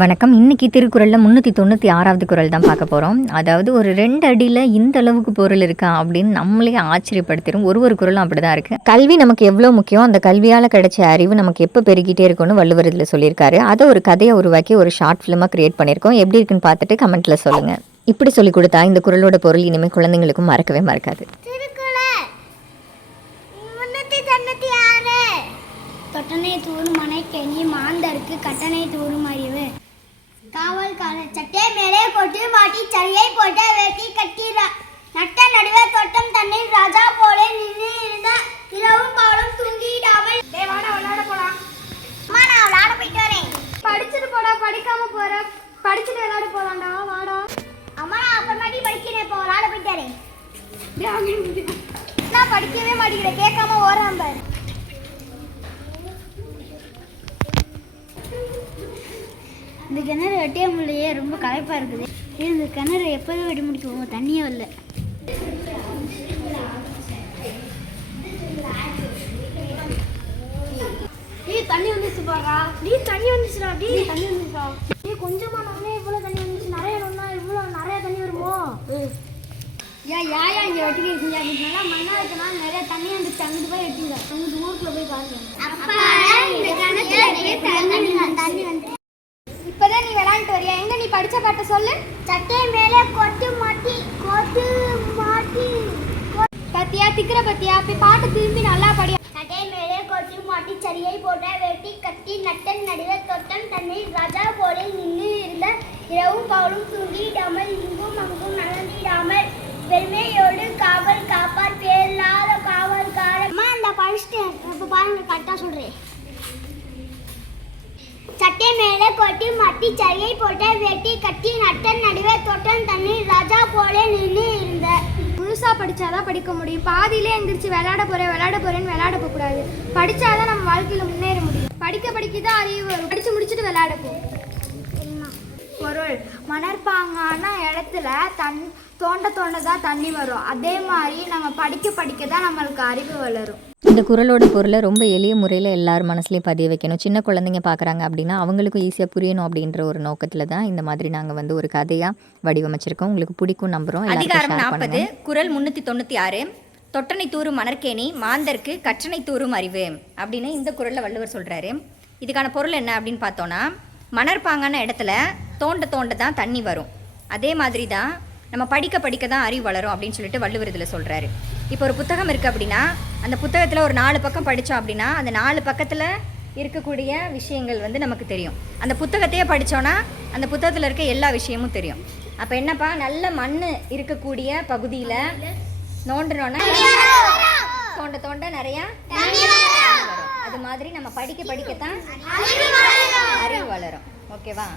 வணக்கம். இன்னைக்கு திருக்குறளில் 396வது குறள் தான் பார்க்க போகிறோம். அதாவது ஒரு 2 அடியில் இந்த அளவுக்கு பொருள் இருக்கா அப்படின்னு நம்மளே ஆச்சரியப்படுத்திடும். ஒரு குறளும் அப்படி தான் இருக்குது. கல்வி நமக்கு எவ்வளோ முக்கியம், அந்த கல்வியால் கிடைச்ச அறிவு நமக்கு எப்போ பெருகிட்டே இருக்கும்னு வள்ளுவர் இதில் சொல்லியிருக்காரு. அதை ஒரு கதையை உருவாக்கி ஒரு ஷார்ட் ஃபிலிமாக கிரியேட் பண்ணியிருக்கோம். எப்படி இருக்குன்னு பார்த்துட்டு கமெண்ட்டில் சொல்லுங்கள். இப்படி சொல்லி கொடுத்தா இந்த குறளோட பொருள் இனிமேல் குழந்தைங்களுக்கும் மறக்கவே மறக்காது. தொட்டனை தூரும் மனைக்கெனி மாந்தருக்கு கட்டணை தூரும் அறிவு. காவல் கால சட்டை மேலே கொட்டு மாட்டி சரியை போட்ட வேட்டி கட்டி நட்ட நடுவே தோட்டம் தன்னை ராஜா போல நின்று இருந்த இரவும் பாலும் தூங்கிடாமல் வாடா விளையாட போலாம். அம்மா நான் விளையாட போயிட்டு வரேன். படிச்சுட்டு போடா, படிக்காம போற, படிச்சுட்டு விளையாட போலாம்டா வாடா. அம்மா நான் அப்புறமாட்டி படிக்கிறேன், இப்போ விளையாட போயிட்டு வரேன். நான் படிக்கவே மாட்டேங்கிறேன், கேட்காம ஓடுறேன் பாரு. இந்த கிணறு வெட்டிய முடியே ரொம்ப களைப்பாக இருக்குது. இந்த கிணறு எப்போதும் வெட்டி முடிக்குவோம், தண்ணியே வரல. தண்ணி வந்துச்சு பாரா, தண்ணி வந்துச்சுடா, தண்ணி வந்துச்சுடா. கொஞ்சமா நானே இவ்வளோ தண்ணி வந்துச்சு, நிறைய இடம்னா இவ்வளோ நிறைய தண்ணி வருமோ? ஏன் இங்கே வெட்டி இருக்கீங்க அப்படின்னு நல்லா மண்ணா இருக்குன்னா நிறைய தண்ணி வந்துச்சு, அங்கிட்டு போய் வெட்டிங்க, அங்கிட்டு ஊருக்குள்ள போய் பாருங்க. தண்ணி வந்து இப்பதான் நீ விளையாண்டு வரியா? எங்க நீ படிச்ச பாட்ட சொல்லு. சட்டை மேலே கொட்டு மாட்டி பத்தியா திக்கிற பத்தியா போய் பாட்டு திரும்பி நல்லா படியா. சட்டை மேலே கொட்டு மாட்டி சரியை போட்ட வேட்டி கட்டி நட்டன் நடுவே தொட்டம் தன்னை ராஜா போல நின்று இருந்த இரவும் பகலும் தூங்கிடாமல் இங்கும் அங்கும் நடந்திடாமல் பெருமையோடு காவல் காப்பார் பேரில்லாத காவல்காரன். அம்மா அந்த படிச்சுட்டேன், இப்போ பாருங்க கரெக்டாக சொல்றேன். சட்டை மேலே கொட்டி மட்டி சரியை போட்ட வெட்டி கட்டி நட்டன் நடுவே தொட்டம் தண்ணி ராஜா போல நின்று இருந்த. முழுசா படிச்சாதான் படிக்க முடியும். பாதியிலே எந்திரிச்சு விளையாட போறேன்னு விளையாட போகக்கூடாது. படிச்சாதான் நம்ம வாழ்க்கையில முன்னேற முடியும். படிக்கதான் அறிவு வரும். படிச்சு முடிச்சுட்டு விளையாட போ. பொருள் மணற்பாங்கான இடத்துல தோண்டதான் தண்ணி வரும். அதே மாதிரி நம்ம படிக்க தான் நம்மளுக்கு அறிவு வளரும். இந்த குறளோட பொருளை ரொம்ப எளிய முறையில் எல்லாரும் மனசுலையும் பதிய வைக்கணும். சின்ன குழந்தைங்க பார்க்குறாங்க அப்படின்னா அவங்களுக்கும் ஈஸியாக புரியணும் அப்படின்ற ஒரு நோக்கத்தில் தான் இந்த மாதிரி நாங்கள் ஒரு கதையாக வடிவமைச்சிருக்கோம். உங்களுக்கு பிடிக்கும் நம்புகிறோம். அதிகாரம் 40 குறள் 396 தொட்டனை தூரும் மணற்கேணி மாந்தருக்கு கற்றனை தூரும் அறிவு அப்படின்னு இந்த குறளில் வள்ளுவர் சொல்கிறாரு. இதுக்கான பொருள் என்ன அப்படின்னு பார்த்தோன்னா, மணற்பாங்கான இடத்துல தோண்ட தான் தண்ணி வரும். அதே மாதிரி தான் நம்ம படிக்க தான் அறிவு வளரும் அப்படின்னு சொல்லிட்டு வள்ளுவர் இதில் சொல்கிறாரு. இப்போ ஒரு புத்தகம் இருக்குது அப்படின்னா அந்த புத்தகத்தில் ஒரு 4 பக்கம் படித்தோம் அப்படின்னா அந்த 4 பக்கத்தில் இருக்கக்கூடிய விஷயங்கள் நமக்கு தெரியும். அந்த புத்தகத்தையே படித்தோன்னா அந்த புத்தகத்தில் இருக்க எல்லா விஷயமும் தெரியும். அப்போ என்னப்பா, நல்ல மண் இருக்கக்கூடிய பகுதியில் நோண்டினோன்னா தோண்ட நிறையா வரும். அது மாதிரி நம்ம படிக்கத்தான் அறிவு வளரும். ஓகேவா?